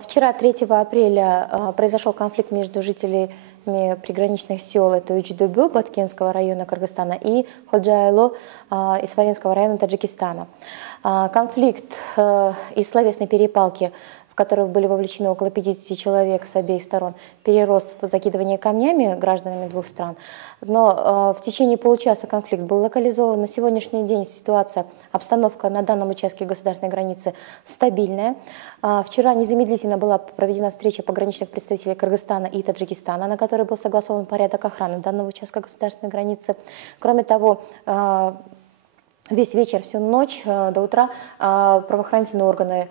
Вчера, 3 апреля, произошел конфликт между жителями приграничных сел, это Учдубю Баткенского района Кыргызстана и Ходжайло из Варинского района Таджикистана. Конфликт из словесной перепалки, в которой были вовлечены около 50 человек с обеих сторон, перерос в закидывание камнями гражданами двух стран. Но в течение получаса конфликт был локализован. На сегодняшний день ситуация, обстановка на данном участке государственной границы стабильная. Вчера незамедлительно была проведена встреча пограничных представителей Кыргызстана и Таджикистана, на которой был согласован порядок охраны данного участка государственной границы. Кроме того, весь вечер, всю ночь до утра правоохранительные органы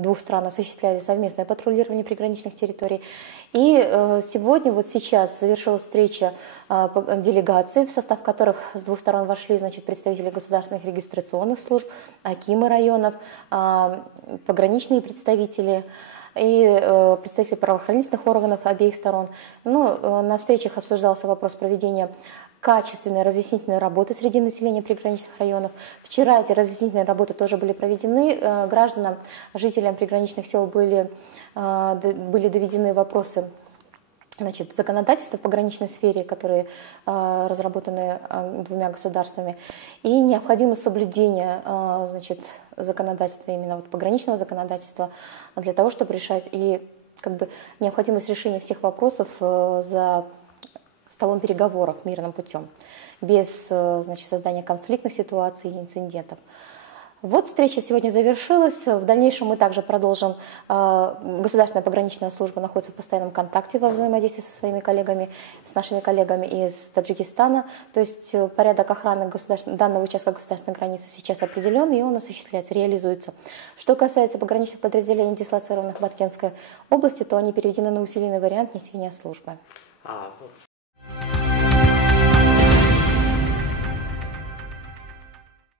двух стран осуществляли совместное патрулирование приграничных территорий. И сегодня, вот сейчас, завершилась встреча делегаций, в состав которых с двух сторон вошли, значит, представители государственных регистрационных служб, акимы районов, пограничные представители и представители правоохранительных органов обеих сторон. На встречах обсуждался вопрос проведения качественной разъяснительной работы среди населения приграничных районов. Вчера эти разъяснительные работы тоже были проведены. Гражданам, жителям приграничных сел были доведены вопросы, значит, законодательства в пограничной сфере, которые разработаны двумя государствами, и необходимость соблюдения, значит, законодательства, именно вот пограничного законодательства, для того, чтобы решать, и необходимость решения всех вопросов за столом переговоров мирным путем, без, значит, создания конфликтных ситуаций и инцидентов. Вот встреча сегодня завершилась. В дальнейшем мы также продолжим. Государственная пограничная служба находится в постоянном контакте во взаимодействии со своими коллегами, с нашими коллегами из Таджикистана. То есть порядок охраны данного участка государственной границы сейчас определен, и он осуществляется, реализуется. Что касается пограничных подразделений, дислоцированных в Баткенской области, то они переведены на усиленный вариант несения службы.